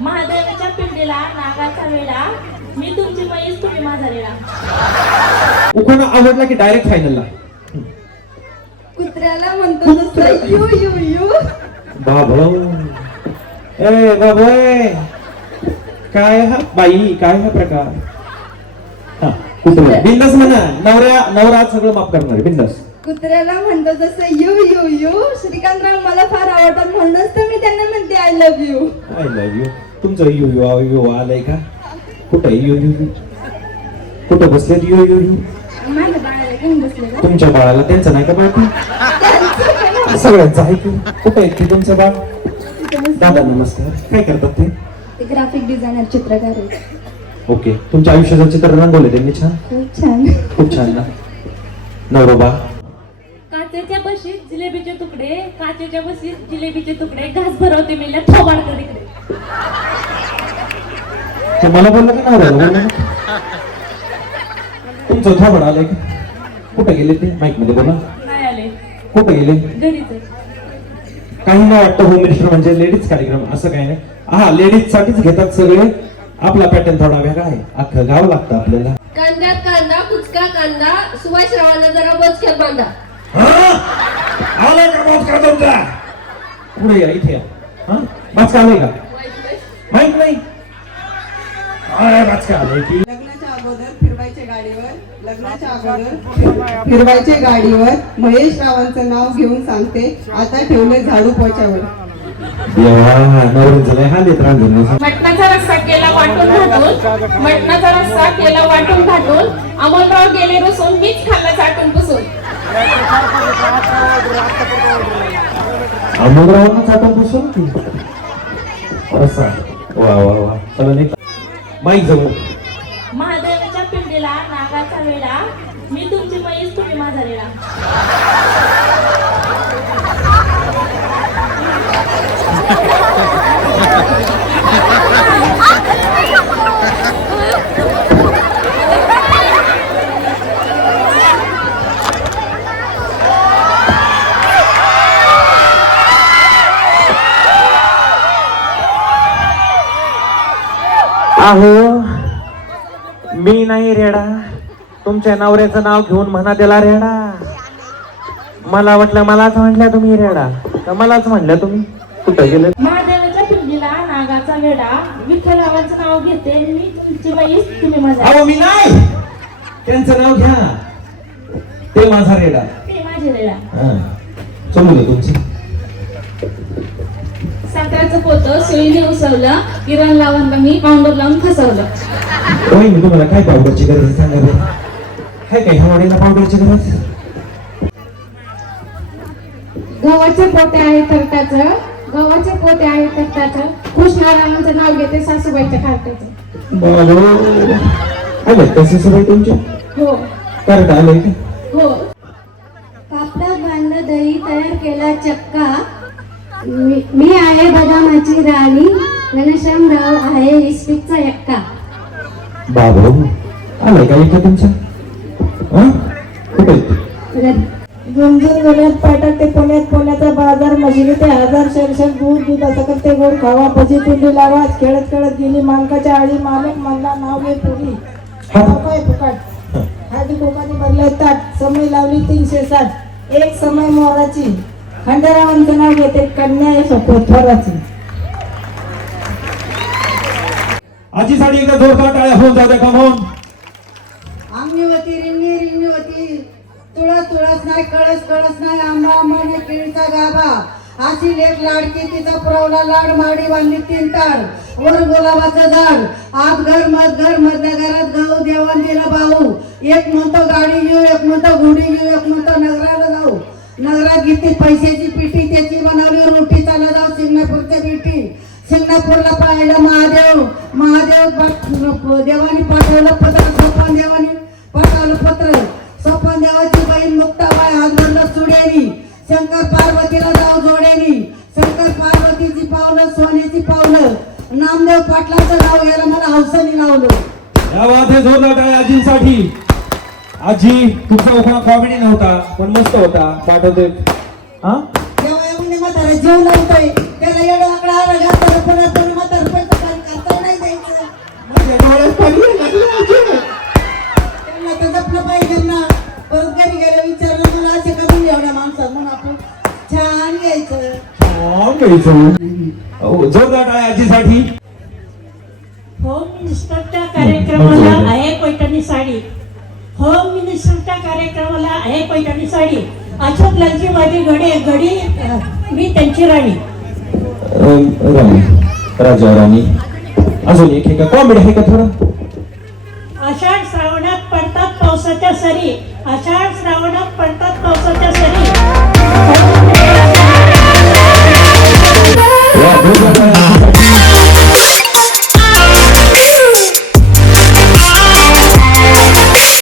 महादेवाच्या पिंडीला नागाचा वेडा मी तुमची मैस तुम्ही माझा रेडा उखाणा आवडला की डायरेक्ट फायनलला कुत्र्याला म्हणतो यू यू यू. बाबा. ए बाबा काय हा बाई? काय हा प्रकार? हा बिंदास म्हणा. नवऱ्या नवरा सगळं माफ करणार बिंदास. कुत्र्याला म्हणतो तसं यू यू यू. श्रीकांतराव मला फार आवडतात. म्हणूनच तर मी त्यांना म्हणते I love you I love you तुमचं यू यू यू आलंय का? कुठं यू यू यू? कुठं बसलेत यू यू यू? माझ्या बाळाला घेऊन बसले का? तुमच्या बाळाला त्यांचं नाही का बाळकी? सगळ्यांचं आहे की. कुठं आहे की तुमचं बाळ? दादा नमस्कार. काय करतात ते? ते ग्राफिक डिझायनर चित्रकार आहेत. ओके. तुमच्या आयुष्याचं चित्र रंगवले त्यांनी छान. खूप छान. खूप छान ना. नवरोबा बशीत जिलेबीचे तुकडे काचेच्या बशीत जिलेबीचे तुकडे घास भरवते मेल्या थोबाड कर इकडे. ते मला बोललं का नवऱ्याला बोललं ना तुमचं थोबड आलंय का? कुठे गेले ते? माईकमध्ये बोला. नाही आले. कुठे गेले? घरीच. काही नाही वाटतं होम मिनिस्टर म्हणजे लेडीज कार्यक्रम असं काही नाही. हा लेडीज साठीच घेतात सगळे. आपला पॅटर्न थोडा वेगळा आहे. अख्खं गाव लागतं आपल्याला. कांद्यात कांदा कुचका कांदा. सुभाषरावांना जरा बोचक्यात बांधा? आलाय का बाचका तुमचा? पुढे या इथे या. हा? बाचका आलाय का? माहीत नाही. आय, बाचका. आलाय की लग्नाच्या अगोदर फिरवायचे गाडीवर लग्नाच्या अगोदर फिरवायचे गाडीवर महेश रावांचं नाव घेऊन सांगते. आता ठेवले झाडू रांजण मटणाचा रस्सा केला वाटून घाटून मटणाचा रस्सा केला वाटून घाटून अमोलराव गेले रुसून मीच खाल्ला चाटून पुसून अमोलरावांना चाटून बसून की असा वा वा वा. चला नाही माईक जवळ महादेवाच्या पिंडीला नागाचा वेळा मी तुमची मैस तुम्ही माझा रेडा अहो मी नाही रेडा. तुमच्या नवऱ्याचं नाव घेऊन म्हणा त्याला रेडा. मला वाटलं मलाच म्हटल्या तुम्ही रेडा. का मलाच म्हणल्या तुम्ही? कुठं गेले? महादेवाच्या पिंडीला नागाचा वेडा. विठ्ठलरावांचं नाव घेते मी तुमची मैस तुम्ही माझा अहो मी नाही. त्यांचं नाव घ्या. ते माझा रेडा. ते माझे रेडा. हा. समजलं तुमची. साखराचं पोतं सुईने उसवलं किरण लावून मी पाऊंडर लावून फसवलं. होय मी तुम्हाला काय पावडरची गरज आहे सांगा बरं. काय काय ह्या वाडीला पावडरची गरज गव्हाचे पोते आहे तर्टाचं गव्हाचे पोते आहे तर्टाचं कृष्णारामांचं नाव घेते सासूबाईच्या खात्याचं बाबो आले तसे सगळे तुमचे? हो. करत आले का? हो. कापडात बांधलं दही तयार केला चक्का मी मी आहे बदामाची राणी घनश्यामराव आहे इस्पिकचा एक्का बाबो आलाय का इथं तुमचं हा? कुठे पाटात ते पुण्यात पुण्याचा बाजार मशिली ते हजार शरशर दूध दूध असं करते गोड खावा भजी पिंडी लावा खेळत खेळत गेली मालकाच्या आळी मालक म्हणला नाव घे पुरी काय फुकाट? हाती कोकाने भरले ताट समय लावली तीनशे साठ. एक समय मोराची. खंडेरावांचं नाव घेते कन्या थोराची आजीसाठी एकदा जोरदार टाळ्या होऊन जाऊ द्या कमवून आम्ही होती रिंगी रिंगी होती तुळस तुळस नाही कळस कळस नाही आंबा आंबाने केळीचा गाभा. अशी लेख लाडकी तिचा पुरवला लाड माडी बांधली तीन तार वर गुलाबाचं झाड. आत घर मध घर मधल्या घरात गहू देवान दिला भाऊ एक म्हणतो गाडी घेऊ एक म्हणतो घोडी घेऊ एक म्हणतो नगराला नगरात घेतली पैशाची पिठी त्याची बनवली रोटी चालत जाऊ सिंगणापूरच्या पिठी. सिंगणापूरला पाहिलं महादेव महादेव देवाने देवानी पाठवलं पत्र सोपान देवानी पाठवलं पत्र. सोपान देवाची बहीण मुक्ताबाई हाजरला सुड्यानी शंकर पार्वतीला जाऊ जोड्यानी शंकर पार्वतीची पावलं सोन्याची पावलं. नामदेव पाटलाचं नाव घ्यायला मला हौसनी लावलं. या वाद हे जोरदार टाळ्या आजींसाठी आजी तुमचा उकडा कॉमेडी नव्हता पण मस्त होता. पाठवते. एवढे त्याला पण विचारलं एवढ्या म्हणून आपण छान जोरदार टाळ्या आजीसाठी. होम मिनिस्टरच्या कार्यक्रमाला हो, हो. आहे पैठणी साडी. होम मिनिस्टरच्या कार्यक्रमाला आहे पैठणी साडी अशोक लालची माझी घडी घडी मी त्यांची राणी. राजा राणी. अजून एक का? कॉमेडी आहे का थोडं? आषाढ श्रावणात पडतात पावसाच्या सरी. आषाढ श्रावण